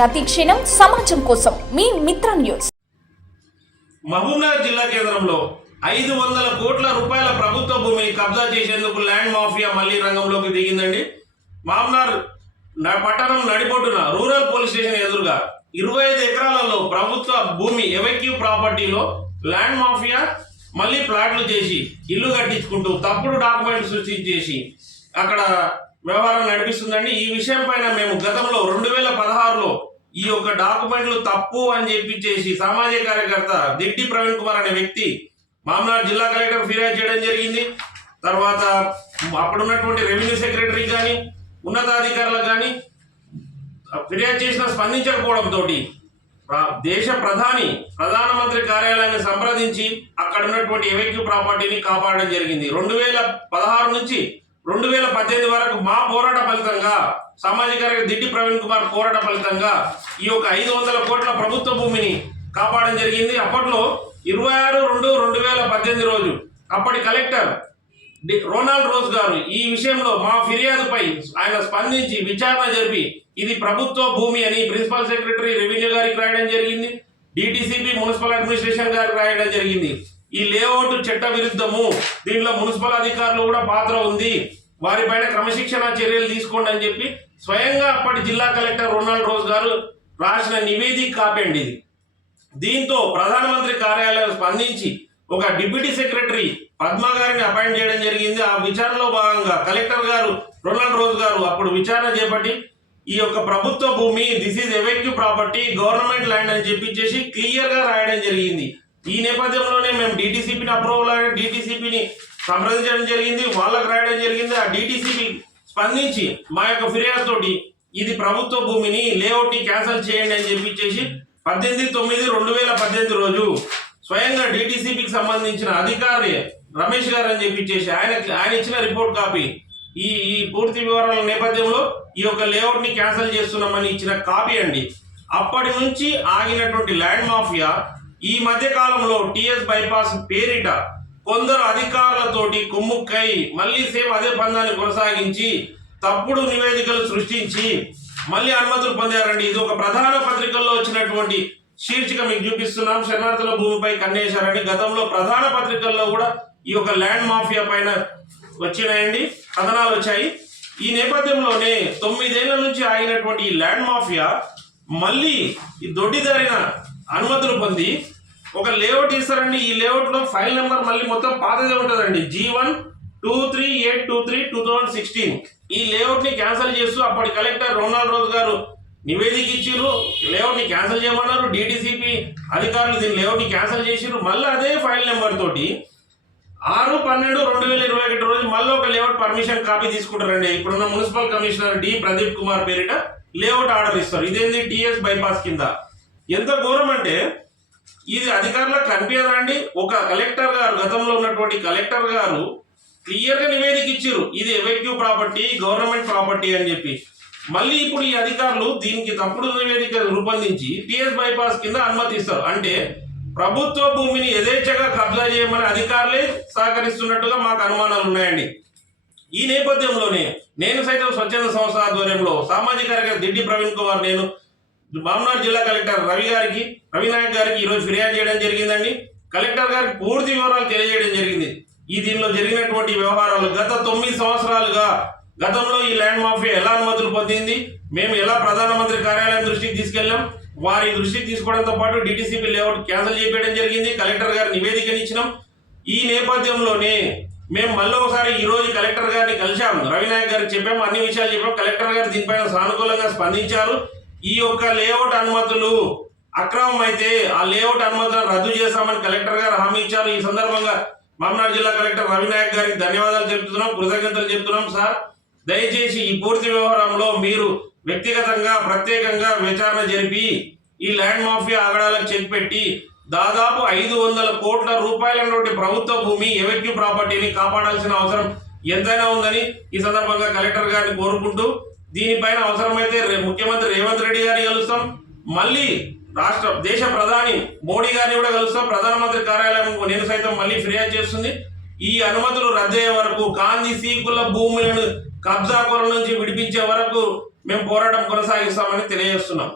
ప్రతి క్షణం సమాజం కోసం మీ మిత్ర న్యూస్. మహబూబ్నగర్ జిల్లా కేంద్రంలో 500 కోట్ల రూపాయల ప్రభుత్వ భూమిని కబ్జా చేసేందుకు ల్యాండ్ మాఫియా మళ్లీ రంగంలోకి దిగిందండి. మహబూబ్నగర్ పట్టణం నడిబొడ్డున రూరల్ పోలీస్ స్టేషన్ ఎదురుగా 25 ఎకరాలలో ప్రభుత్వ భూమి ఎవెక్యూ ప్రాపర్టీలో ల్యాండ్ మాఫియా మళ్ళీ ప్లాట్లు చేసి ఇల్లు కట్టించుకుంటూ తప్పుడు డాక్యుమెంట్లు సృష్టించేసి అక్కడ వ్యవహారం నడిపిస్తుందండి. ఈ విషయం పైన మేము గతంలో 2016లో ఈ యొక్క డాక్యుమెంట్లు తప్పు అని చెప్పి సామాజిక కార్యకర్త దిడ్డి ప్రవీణ్ కుమార్ అనే వ్యక్తి మహబూబ్నగర్ జిల్లా కలెక్టర్ ఫిర్యాదు చేయడం జరిగింది. తర్వాత అప్పుడున్నటువంటి రెవెన్యూ సెక్రటరీ కానీ ఉన్నతాధికారులకు కానీ ఫిర్యాదు చేసిన స్పందించకపోవడంతో దేశ ప్రధానమంత్రి కార్యాలయాన్ని సంప్రదించి అక్కడ ఉన్నటువంటి ఎవెక్యూ ప్రాపర్టీని కాపాడడం జరిగింది. 2016 నుంచి 2018 వరకు మా పోరాట ఫలితంగా సామాజిక దిడ్డి ప్రవీణ్ కుమార్ పోరాట ఫలితంగా ఈ యొక్క 500 కోట్ల ప్రభుత్వ భూమిని కాపాడడం జరిగింది. అప్పట్లో 26/2/2018 రోజు అప్పటి కలెక్టర్ రోనాల్డ్ రోజ్ గారు ఈ విషయంలో మా ఫిర్యాదుపై ఆయన స్పందించి విచారణ జరిపి ఇది ప్రభుత్వ భూమి అని ప్రిన్సిపల్ సెక్రటరీ రెవెన్యూ గారికి రాయడం జరిగింది. డిటిసిపి మున్సిపల్ అడ్మినిస్ట్రేషన్ గారికి రాయడం జరిగింది. ఈ లేఅవుట్ చట్ట విరుద్ధము, దీనిలో మున్సిపల్ అధికారులు కూడా పాత్ర ఉంది, వారిపైన క్రమశిక్షణ చర్యలు తీసుకోండి అని చెప్పి స్వయంగా అప్పటి జిల్లా కలెక్టర్ రోనాల్డ్ రోజ్ గారు రాసిన నివేదిక కాపీ అండి ఇది. దీంతో ప్రధానమంత్రి కార్యాలయం స్పందించి ఒక డిప్యూటీ సెక్రటరీ పద్మ గారిని అపాయింట్ చేయడం జరిగింది. ఆ విచారణలో భాగంగా కలెక్టర్ గారు రోనాల్డ్ రోజ్ గారు అప్పుడు విచారణ చేపట్టి ఈ యొక్క ప్రభుత్వ భూమి this is evacuee property government land అని చెప్పి క్లియర్ గా రాయడం జరిగింది. ఈ నేపథ్యంలోనే మేము డిటిసిపిని డిటిసిపిని సంప్రదించడం జరిగింది, వాళ్ళకు రాయడం జరిగింది. ఆ డిటిసిపి స్పందించి మా యొక్క ఫిర్యాదు తోటి ఇది ప్రభుత్వ భూమిని లేఅవుట్ ని క్యాన్సిల్ చేయండి అని చెప్పి 18/9/2018 రోజు స్వయంగా డిటిసిపికి సంబంధించిన అధికారి రమేష్ గారు అని చెప్పి ఆయన ఇచ్చిన రిపోర్ట్ కాపీ ఈ పూర్తి వివరాల నేపథ్యంలో ఈ యొక్క లేఅవుట్ ని క్యాన్సిల్ చేస్తున్నామని ఇచ్చిన కాపీ అండి. అప్పటి నుంచి ఆగినటువంటి ల్యాండ్ మాఫియా ఈ మధ్య కాలంలో టిఎస్ బైపాస్ పేరిట కొందరు అధికారులతోటి కుమ్ముక్కై మళ్ళీ సేమ్ అదే పందాన్ని కొనసాగించి తప్పుడు నివేదికలు సృష్టించి మళ్ళీ అనుమతులు పొందారండి. ఇది ఒక ప్రధాన పత్రికల్లో వచ్చినటువంటి శీర్షిక మీకు చూపిస్తున్నాం. శరణార్థుల భూమిపై కన్నేశారని గతంలో ప్రధాన పత్రికల్లో కూడా ఈ యొక్క ల్యాండ్ మాఫియా పైన వచ్చినాయండి, కథనాలు వచ్చాయి. ఈ నేపథ్యంలోనే 9 ఏళ్ల నుంచి ఆగినటువంటి ఈ ల్యాండ్ మాఫియా మళ్ళీ ఈ దొడ్డిదారిన అనుమతులు పొంది ఒక లేఅవుట్ ఇస్తారండి. ఈ లేఅవుట్ లో ఫైల్ నెంబర్ మళ్ళీ మొత్తం పాతదే ఉంటుందండి, G12383/2016. ఈ లేఅవుట్ ని క్యాన్సిల్ చేస్తూ అప్పటి కలెక్టర్ రోనాల్డ్ రోజ్ గారు నివేదిక ఇచ్చిర్రు, లేఅవుట్ ని క్యాన్సిల్ చేయమన్నారు. డిటిసిపి అధికారులు దీని లేఅవుట్ ని క్యాన్సిల్ చేసిర్రు. మళ్ళీ అదే ఫైల్ నెంబర్ తోటి 6/12/2021 రోజు మళ్ళీ ఒక లేఅవుట్ పర్మిషన్ కాపీ తీసుకుంటారండి. ఇప్పుడున్న municipal commissioner D Pradeep Kumar పేరిట లేఅవుట్ ఆర్డర్ ఇస్తారు. ఇదేంది టిఎస్ బైపాస్ కింద. ఎంత ఘోరం అంటే ఇది అధికారులకు కనిపించదా అండి. ఒక కలెక్టర్ గారు గతంలో ఉన్నటువంటి కలెక్టర్ గారు క్లియర్ గా నివేదిక ఇచ్చారు ఇది ఎవెక్యూ ప్రాపర్టీ గవర్నమెంట్ ప్రాపర్టీ అని చెప్పి. మళ్ళీ ఇప్పుడు ఈ అధికారులు దీనికి తప్పుడు నివేదిక రూపొందించి టిఎస్ బైపాస్ కింద అనుమతిస్తారు. అంటే ప్రభుత్వ భూమిని యథేచ్ఛగా కబ్జా చేయమని అధికారులే సహకరిస్తున్నట్టుగా మాకు అనుమానాలు ఉన్నాయండి. ఈ నేపథ్యంలోనే నేను సైతం స్వచ్ఛంద సంస్థ ఆధ్వర్యంలో సామాజిక కార్యకర్త దిడ్డి ప్రవీణ్ కుమార్ నేను మహబూబ్నగర్ జిల్లా కలెక్టర్ రవినాయక్ గారికి ఈరోజు ఫిర్యాదు చేయడం జరిగిందండి. కలెక్టర్ గారికి పూర్తి వివరాలు తెలియజేయడం జరిగింది. దీనిలో జరిగినటువంటి వ్యవహారాలు గత 9 సంవత్సరాలుగా గతంలో ఈ ల్యాండ్ మాఫియా ఎలా అనుమతులు పొందింది, మేము ఎలా ప్రధానమంత్రి కార్యాలయం దృష్టికి తీసుకెళ్లాం, వారి దృష్టికి తీసుకోవడంతో పాటు డిటిసిపి లేఅవుట్ క్యాన్సిల్ చేయడం జరిగింది. కలెక్టర్ గారు నివేదికను ఇచ్చినాం. ఈ నేపథ్యంలోనే మేము మళ్ళీ ఒకసారి ఈ రోజు కలెక్టర్ గారిని కలిశాం, రవినాయక్ గారికి చెప్పాము, అన్ని విషయాలు చెప్పాము. కలెక్టర్ గారు దీనిపైన సానుకూలంగా స్పందించారు. ఈ యొక్క లేఅవుట్ అనుమతులు అక్రమం అయితే ఆ లేఅవుట్ అనుమతులను రద్దు చేస్తామని కలెక్టర్ గారు హామీ ఇచ్చారు. ఈ సందర్భంగా మహబూబ్నగర్ జిల్లా కలెక్టర్ రవినాయక్ గారికి ధన్యవాదాలు చెప్తున్నాం, కృతజ్ఞతలు చెప్తున్నాం. సార్ దయచేసి ఈ పూర్తి వ్యవహారంలో మీరు వ్యక్తిగతంగా ప్రత్యేకంగా విచారణ జరిపి ఈ ల్యాండ్ మాఫియా ఆగడాలకు చెక్ పెట్టి దాదాపు 500 కోట్ల రూపాయల ప్రభుత్వ భూమి ఎవెక్యూ ప్రాపర్టీని కాపాడాల్సిన అవసరం ఎంతైనా ఉందని ఈ సందర్భంగా కలెక్టర్ గారిని కోరుకుంటూ దీనిపైన అవసరమైతే ముఖ్యమంత్రి రేవంత్ రెడ్డి గారిని కలుస్తాం, మళ్ళీ దేశ ప్రధాని మోడీ గారిని కూడా కలుస్తాం. ప్రధానమంత్రి కార్యాలయం నేను సైతం మళ్ళీ ఫిర్యాదు చేస్తుంది. ఈ అనుమతులు రద్దయ్యే వరకు కాంది సీకుల భూములను కబ్జాకోరుల నుంచి విడిపించే వరకు మేము పోరాటం కొనసాగిస్తామని తెలియజేస్తున్నాం.